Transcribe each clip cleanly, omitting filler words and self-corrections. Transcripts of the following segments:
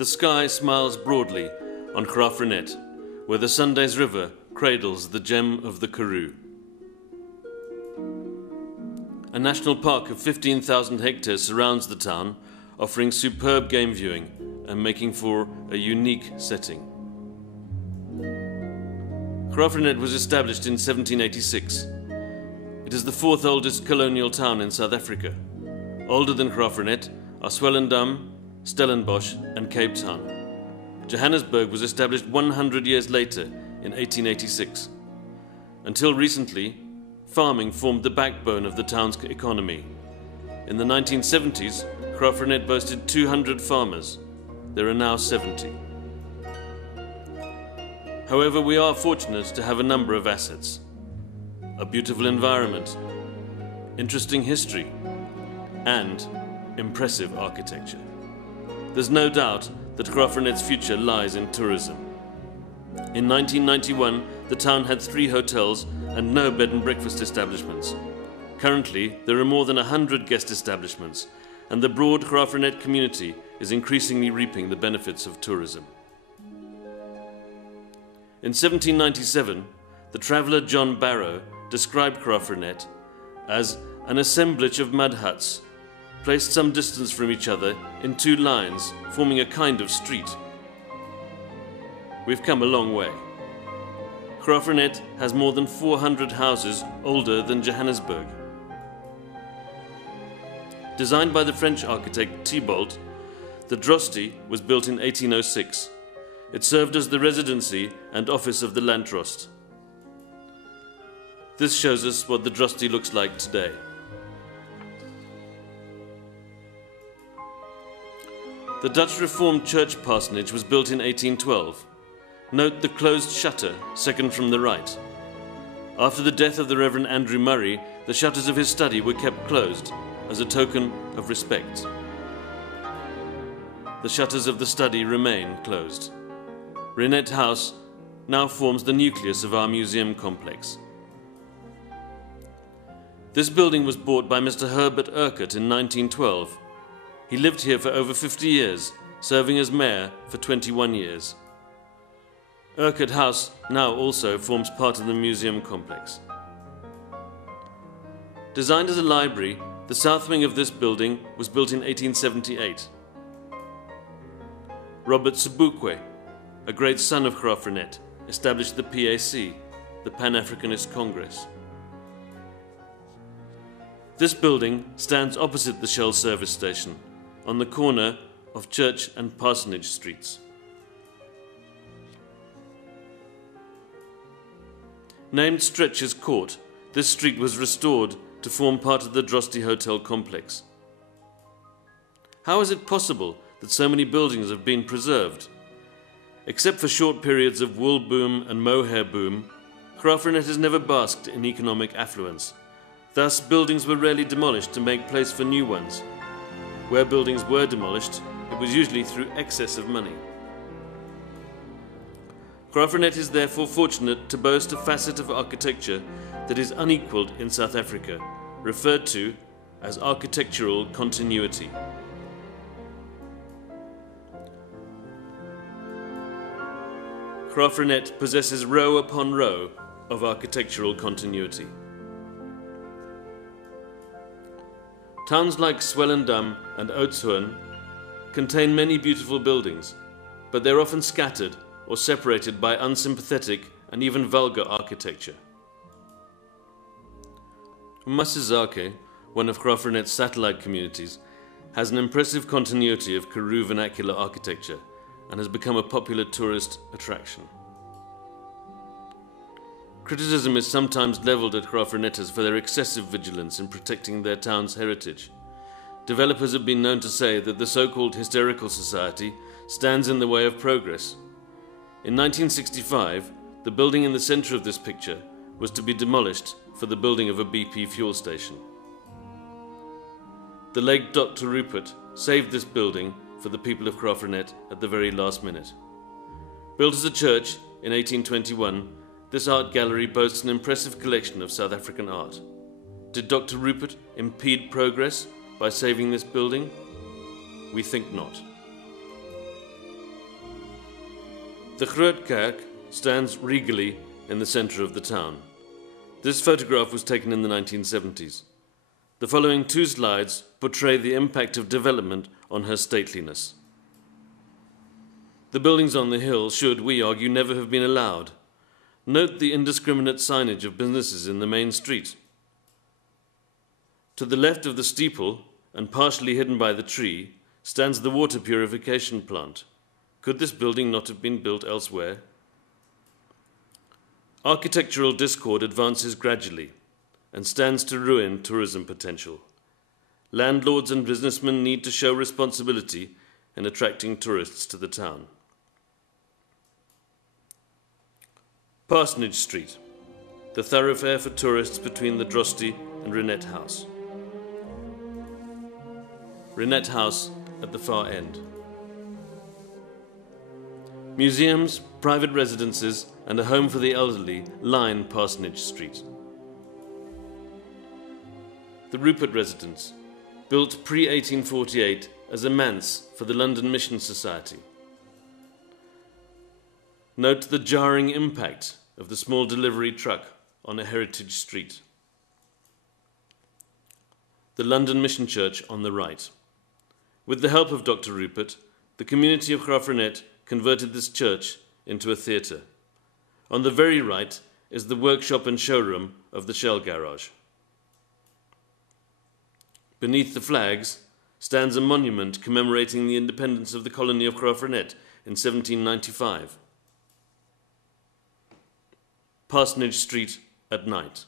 the sky smiles broadly on Graaff-Reinet, where the Sundays River cradles the gem of the Karoo. A national park of 15,000 hectares surrounds the town, offering superb game viewing and making for a unique setting. Graaff-Reinet was established in 1786. It is the fourth oldest colonial town in South Africa. Older than Graaff-Reinet are Swellendam, Stellenbosch and Cape Town. Johannesburg was established 100 years later in 1886. Until recently, farming formed the backbone of the town's economy. In the 1970s, Graaff-Reinet boasted 200 farmers. There are now 70. However, we are fortunate to have a number of assets. A beautiful environment, interesting history, and impressive architecture. There's no doubt that Graaff-Reinet's future lies in tourism. In 1991, the town had 3 hotels and no bed and breakfast establishments. Currently, there are more than 100 guest establishments, and the broad Graaff-Reinet community is increasingly reaping the benefits of tourism. In 1797, the traveller John Barrow described Graaff-Reinet as an assemblage of mud huts, placed some distance from each other in 2 lines, forming a kind of street. We've come a long way. Graaff-Reinet has more than 400 houses older than Johannesburg. Designed by the French architect Thibault, the Droste was built in 1806. It served as the residency and office of the Landdrost. This shows us what the Droste looks like today. The Dutch Reformed Church parsonage was built in 1812. Note the closed shutter, second from the right. After the death of the Reverend Andrew Murray, the shutters of his study were kept closed as a token of respect. The shutters of the study remain closed. Reinet House now forms the nucleus of our museum complex. This building was bought by Mr. Herbert Urquhart in 1912. He lived here for over 50 years, serving as mayor for 21 years. Urquhart House now also forms part of the museum complex. Designed as a library, the south wing of this building was built in 1878. Robert Sobukwe, a great son of Graaff-Reinet, established the PAC, the Pan-Africanist Congress. This building stands opposite the Shell service station, on the corner of Church and Parsonage Streets. Named Stretcher's Court, this street was restored to form part of the Droste Hotel complex. How is it possible that so many buildings have been preserved? Except for short periods of wool boom and mohair boom, Graaff-Reinet has never basked in economic affluence. Thus, buildings were rarely demolished to make place for new ones. Where buildings were demolished, it was usually through excess of money. Graaff-Reinet is therefore fortunate to boast a facet of architecture that is unequalled in South Africa, referred to as architectural continuity. Graaff-Reinet possesses row upon row of architectural continuity. Towns like Swellendam and Oudtshoorn contain many beautiful buildings, but they're often scattered or separated by unsympathetic and even vulgar architecture. Masizake, one of Graaff-Reinet's satellite communities, has an impressive continuity of Karoo vernacular architecture and has become a popular tourist attraction. Criticism is sometimes levelled at Graaff-Reineters for their excessive vigilance in protecting their town's heritage. Developers have been known to say that the so-called hysterical society stands in the way of progress. In 1965, the building in the centre of this picture was to be demolished for the building of a BP fuel station. The late Dr. Rupert saved this building for the people of Graaff-Reinet at the very last minute. Built as a church in 1821, this art gallery boasts an impressive collection of South African art. Did Dr. Rupert impede progress by saving this building? We think not. The Grote Kerk stands regally in the centre of the town. This photograph was taken in the 1970s. The following two slides portray the impact of development on her stateliness. The buildings on the hill should, we argue, never have been allowed. Note the indiscriminate signage of businesses in the main street. To the left of the steeple, and partially hidden by the tree, stands the water purification plant. Could this building not have been built elsewhere? Architectural discord advances gradually and stands to ruin tourism potential. Landlords and businessmen need to show responsibility in attracting tourists to the town. Parsonage Street, the thoroughfare for tourists between the Drosti and Reinet House. Reinet House at the far end. Museums, private residences, and a home for the elderly line Parsonage Street. The Rupert residence, built pre-1848 as a manse for the London Mission Society. Note the jarring impact of the small delivery truck on a heritage street. The London Mission Church on the right. With the help of Dr. Rupert, the community of Graaff-Reinet converted this church into a theatre. On the very right is the workshop and showroom of the Shell garage. Beneath the flags stands a monument commemorating the independence of the colony of Graaff-Reinet in 1795. Parsonage Street at night.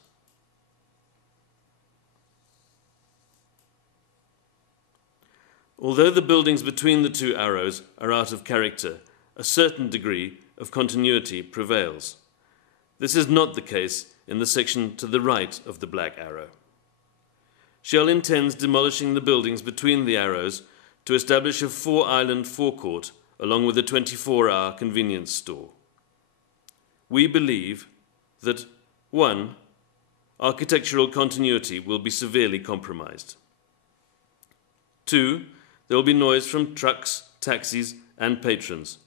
Although the buildings between the two arrows are out of character, a certain degree of continuity prevails. This is not the case in the section to the right of the black arrow. Shell intends demolishing the buildings between the arrows to establish a four-island forecourt along with a 24-hour convenience store. We believe that 1. Architectural continuity will be severely compromised. 2. There will be noise from trucks, taxis, and patrons.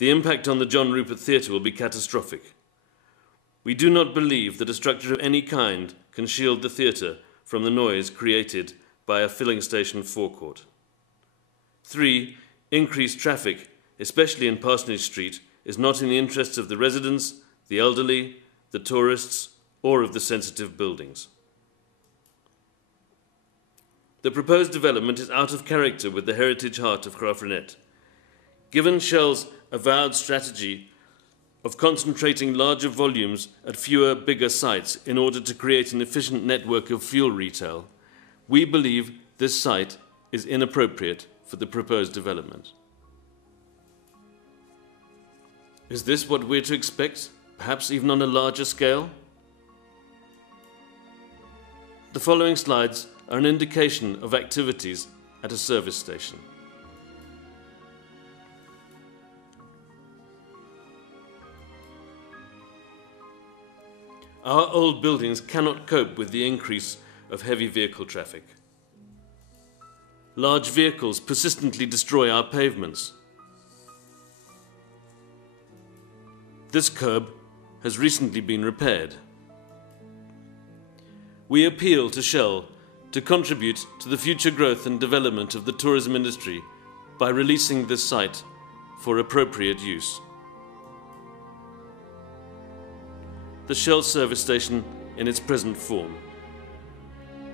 The impact on the John Rupert Theatre will be catastrophic. We do not believe that a structure of any kind can shield the theatre from the noise created by a filling station forecourt. 3. Increased traffic, especially in Parsonage Street, is not in the interests of the residents, the elderly, the tourists, or of the sensitive buildings. The proposed development is out of character with the heritage heart of Graaff-Reinet. Given Shell's avowed strategy of concentrating larger volumes at fewer, bigger sites in order to create an efficient network of fuel retail, we believe this site is inappropriate for the proposed development. Is this what we're to expect, perhaps even on a larger scale? The following slides are an indication of activities at a service station. Our old buildings cannot cope with the increase of heavy vehicle traffic. Large vehicles persistently destroy our pavements. This curb has recently been repaired. We appeal to Shell to contribute to the future growth and development of the tourism industry by releasing this site for appropriate use. The Shell service station in its present form.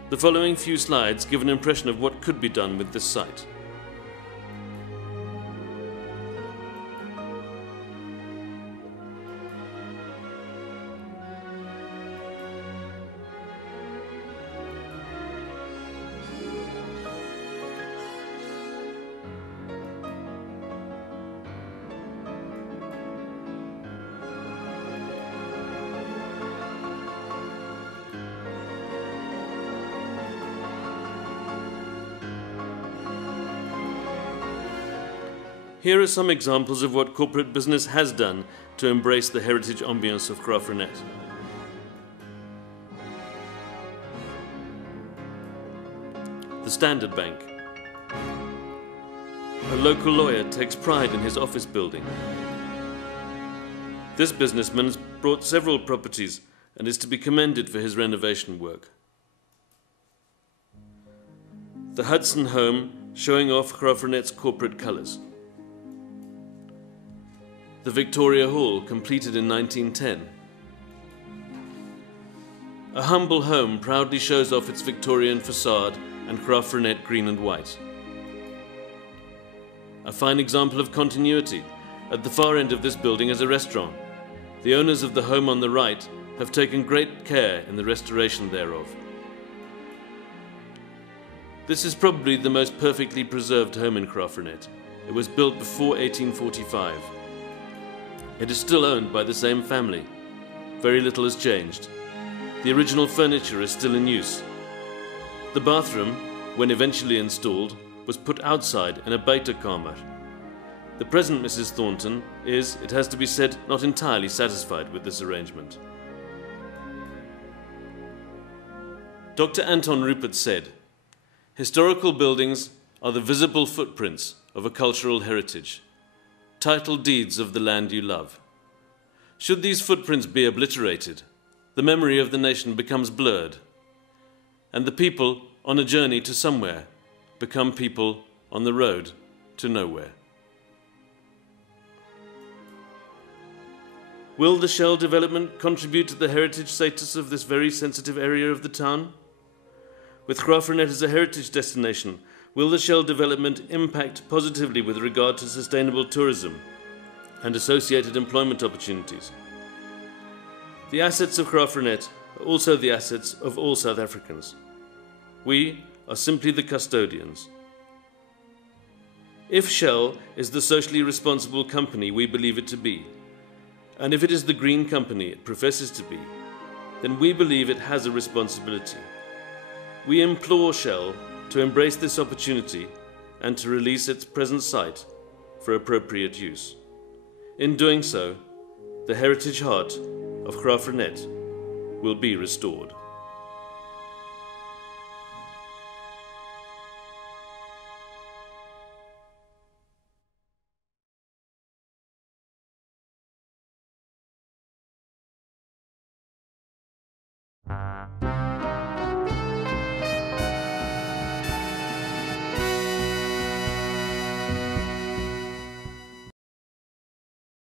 The following few slides give an impression of what could be done with this site. Here are some examples of what corporate business has done to embrace the heritage ambience of Graaff-Reinet. The Standard Bank. A local lawyer takes pride in his office building. This businessman has brought several properties and is to be commended for his renovation work. The Hudson home, showing off Graaff-Reinet's corporate colours. The Victoria Hall, completed in 1910. A humble home proudly shows off its Victorian facade and Graaff-Reinet green and white. A fine example of continuity. At the far end of this building is a restaurant. The owners of the home on the right have taken great care in the restoration thereof. This is probably the most perfectly preserved home in Graaff-Reinet. It was built before 1845. It is still owned by the same family. Very little has changed. The original furniture is still in use. The bathroom, when eventually installed, was put outside in a buitenkamer. The present Mrs. Thornton is, it has to be said, not entirely satisfied with this arrangement. Dr. Anton Rupert said, "Historical buildings are the visible footprints of a cultural heritage, title deeds of the land you love. Should these footprints be obliterated, the memory of the nation becomes blurred, and the people on a journey to somewhere become people on the road to nowhere." Will the Shell development contribute to the heritage status of this very sensitive area of the town? With Graaff-Reinet as a heritage destination, will the Shell development impact positively with regard to sustainable tourism and associated employment opportunities? The assets of Graaff-Reinet are also the assets of all South Africans. We are simply the custodians. If Shell is the socially responsible company we believe it to be, and if it is the green company it professes to be, then we believe it has a responsibility. We implore Shell to embrace this opportunity and to release its present site for appropriate use. In doing so, the heritage heart of Graaff-Reinet will be restored.